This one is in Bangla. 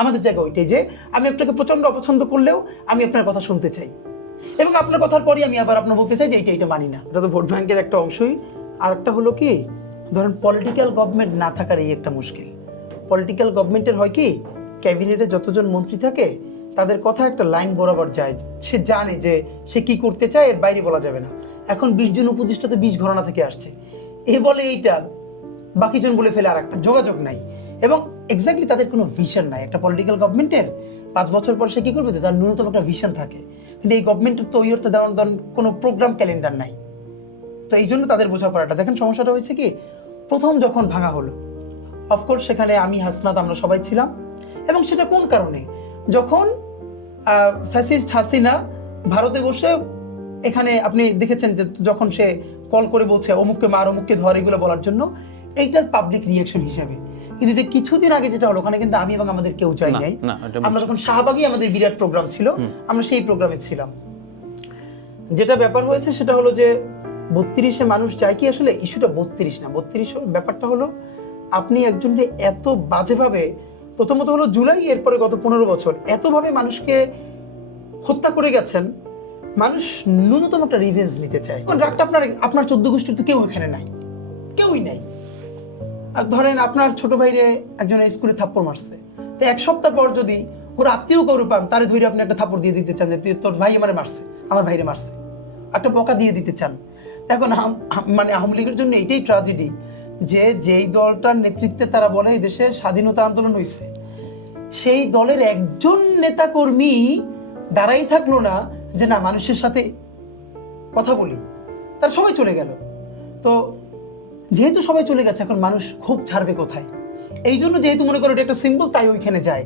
আমাদের জায়গা ওইটাই যে আমি আপনাকে প্রচন্ড অপছন্দ করলেও আমি আপনার কথা শুনতে চাই, এবং আপনার কথার পরই আমি আবার আপনার বলতে চাই যে এইটা মানি না। এটা তো ভোট ব্যাংকের একটা অংশই। আর একটা হলো কি, ধরেন পলিটিক্যাল গভর্নমেন্ট না থাকার এই একটা মুশকিল। পলিটিক্যাল গভর্নমেন্টের হয় কি, ক্যাবিনেটে যতজন মন্ত্রী থাকে তাদের কথা একটা লাইন বরাবর যায়, সে জানে যে সে কি করতে চায়, এর বাইরে বলা যাবে না। এখন 20 জন উপদেষ্টা তো 20 ঘরানা থেকে আসছে, এ বলে এইটা, বাকিজন বলে ফেলে আর একটা, যোগাযোগ নাই এবং এক্স্যাক্টলি তাদের কোনো ভিশন নাই। একটা পলিটিক্যাল গভর্নমেন্টের 5 বছর পর সে কি করবে, তার ন্যূনতম একটা ভিশন থাকে, কিন্তু এই গভর্নমেন্টের তো ওই অর্থে দেওয়ার কোনো প্রোগ্রাম ক্যালেন্ডার নাই। তো এই জন্য তাদের বোঝাপড়াটা দেখেন, সমস্যাটা হয়েছে কি, প্রথম যখন ভাঙা হলো, অফকোর্স সেখানে আমি, হাসনাত, আমরা সবাই ছিলাম। এবং সেটা কোন কারণে, যখন ফ্যাসিস্ট হাসিনা ভারতে বসে, এখানে আপনি দেখেছেন যে যখন সে কল করে বলছে অমুককে মার, অমুককে ধর, এগুলো বলার জন্য, এইটার পাবলিক রিয়াকশন হিসাবে। কিন্তু যে কিছুদিন আগে যেটা হলো, ওখানে কিন্তু আমি এবং আমাদের কেউ যাই নাই। আমরা যখন শাহবাগী আমাদের বিরাট প্রোগ্রাম ছিল, আমরা সেই প্রোগ্রামে ছিলাম। যেটা ব্যাপার হয়েছে সেটা হলো যে 32-এ মানুষ যায় কি, আসলে ইস্যুটা 32 না, 32 ব্যাপারটা হলো আপনি একজনকে এত বাজেভাবে, প্রথমত হলো জুলাই, এরপরে গত 15 বছর এতভাবে মানুষকে হত্যা করে গেছেন, মানুষ ন্যূনতম একটা রিভেঞ্জ নিতে চায়। রাগটা আপনার 14 গোষ্ঠীর তো কেউ এখানে নাই, কেউই নাই। আর ধরেন আপনার ছোট ভাইরে একজন স্কুলে থাপ্পড় মারছে, তো 1 সপ্তাহ পর যদি ওর আত্মীয় কারো পান, তারে ধরে আপনি একটা থাপ্পড় দিয়ে দিতে চান যে তোর ভাই আমারে মারছে, আমার ভাইরে মারছে, একটা বকা দিয়ে দিতে চান। এখন মানে আওয়ামী লীগের জন্য এটাই ট্র্যাজেডি যে যেই দলটার নেতৃত্বে তারা বলে এই দেশে স্বাধীনতা আন্দোলন হয়েছে, সেই দলের একজন নেতাকর্মী দাঁড়াই থাকলো না যে না, মানুষের সাথে কথা বলি, তারা সবাই চলে গেল। তো যেহেতু সবাই চলে গেছে, এখন মানুষ খুব ছাড়বে কোথায়, এই জন্য যেহেতু মনে করো এটা একটা সিম্বল, তাই ওইখানে যায়।